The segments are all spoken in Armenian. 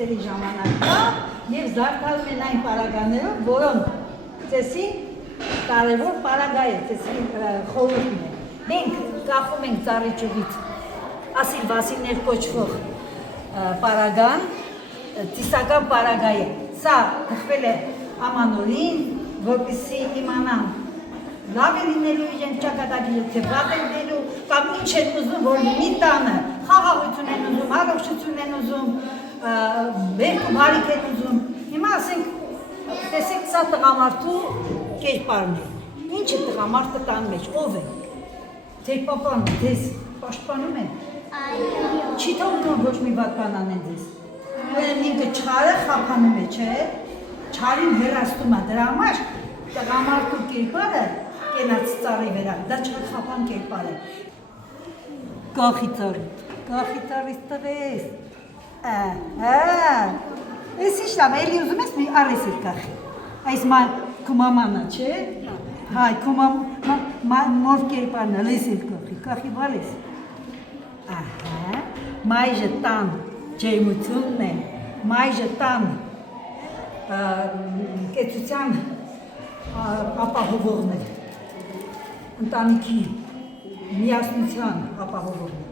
ծեսերի ժամանակվա և զարդալում են այն պարագաներով, որոնք ծեսի կարևոր պարագա է, ծեսի խորհուրդն է։ Մենք կախում ենք ծառի ճյուղից ասիլ վասիլներ կոչվող պարագան, ծիսական պարագա է։ Սա թխվել է ամանորին, որպեսզի իմանան լավ է լինելու իրենք ճակատագիրը, թե վատ են դելու, կամ ինչ են ուզում, որ լինի տանը, խաղաղություն են ուզում, առողջություն են ուզում, բերք ու բարիք են ուզում։ Հիմա ասենք, տեսեք, սա տղամարդու կերպարն է։ Ինչ է տղամարդը տան մեջ, ով է։ Ձեր պապան ձեզ պաշտպանում է։ Չի թողնում ոչ մի վատ բան անեն ձեզ։ Ինքը չարը խափանում է, չէ՞։ Չարին հեռացնում է, դրա համար տղամարդու կերպարը կենաց ծառի վերա, դա չխափան կերպար է։ Կախիծարից տվես։ Ես ինչ լավ, էլի ուզում ես մի առես էլ կախի։ Այս քո մամանա, չէ՞։ Հայ, քո մոր կերպարն էլ ես էլ կախի բալ ես։ Մայժը տան ջերմությունն է, մայժը տան կեցության ապահովողն է, ընտանիքի միասնության ապահովողն է։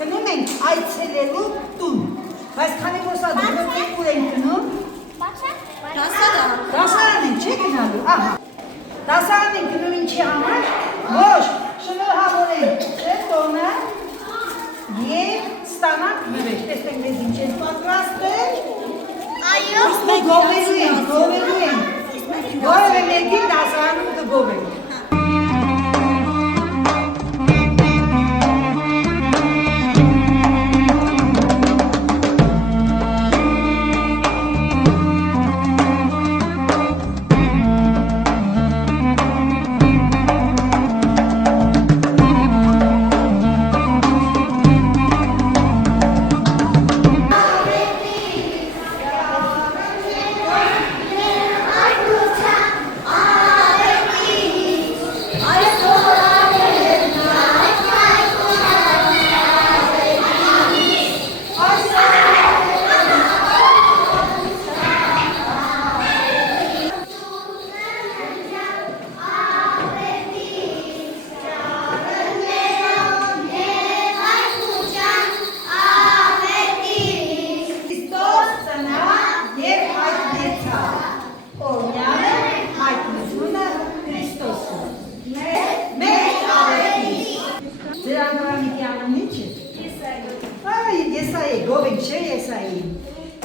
Գնում ենք այցելելու տուն, բայց քանի որ սա դուք ուր ենք գնում? Դասարան ենք, չէ գնալու, ահա։ Դասարան ենք գնում ինչի համար, ոչ, շնորհավորենք, չէ տոնը և ստանանք նվեր, տեսնենք մեզ ինչ են պատրաստել, գովելու ենք, որևէ մեկին դասարանում կգովենք։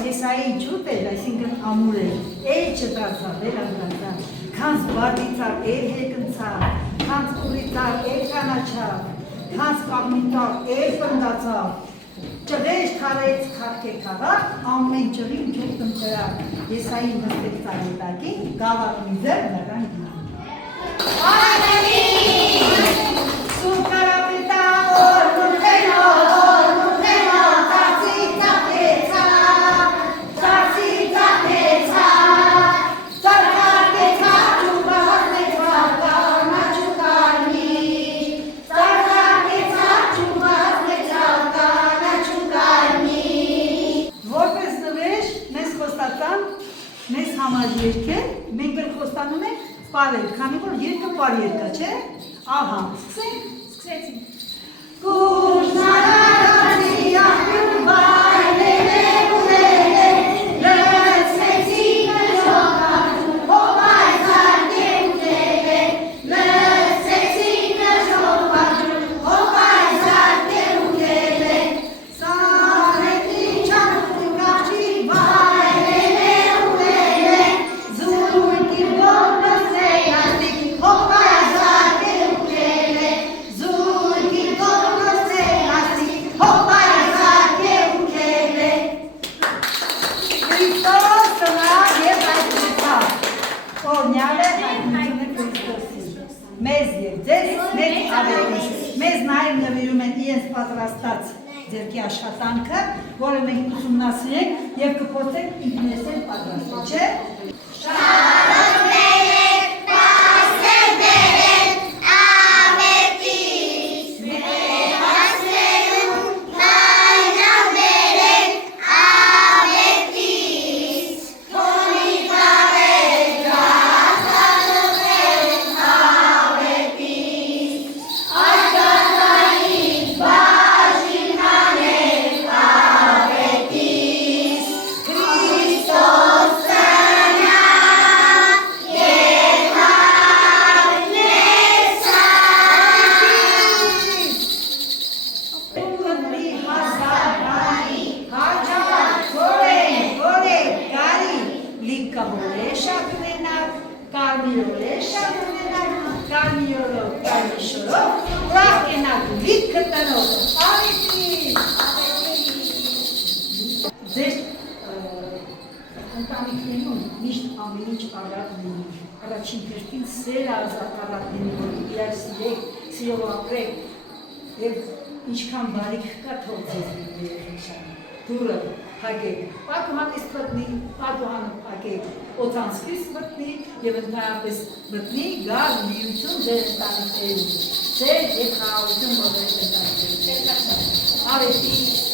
Եսայի ջուտ էր, այսինքն ամուր էր, էլ չտացավ, էլ անդրացավ, քանց բարձիցավ, էլ եկնցավ, քանց կուրիցավ, էլ կանաչավ, քանց կաղմիտավ, էլ պնդացավ, ճղեշ թարեց խարքե քաղաք, ամեն ճղին ջուտ տնկրավ, Եսայի նստեց ծայետակին, գավաղնի ձեր նրան գնան։ Մենք էլ խոստանում ենք պարել, քանի որ երկը պար երկա, չէ? Ահա, սկսենք։ Սկսեցինք։ Կուշնարացի աղբյուր բայլել է ունել է, լսեցի նժողացում, հոմայ զարկ է ունել է, լսեցի նժողացում, հոմայ զարկ է ունել է, սարետնի չանուր գաղջի բայլել է ունել է, օրնյալ է հայտնությունը Քրիստոսի։ Մեզ եւ ձեզ մեծ ավետիս։ Մեզ նաև նվիրում են իրենց պատրաստած ձերքի աշխատանքը, որը մենք ուսումնասիրենք եւ կփորձենք ինքներս էլ պատրաստել, չէ՞։ Ձեր ընտանիքներում միշտ ամեն ինչ արագ լինի, առաջին կերպին սեր ազատ արագ լինի, որ իրար սիրեք, սիրով ապրեք և ինչքան բարիք կա թող ձեզ լինի երեխան, դուրը հագեք, պատուհանից մտնի, պատուհանը հագեք, օծանցքից մտնի և ընդհանրապես մտնի գալ միություն ձեր ընտանիքներում, ձեր և խաղաղություն մոդեր ընտանիքներում։ Արեցի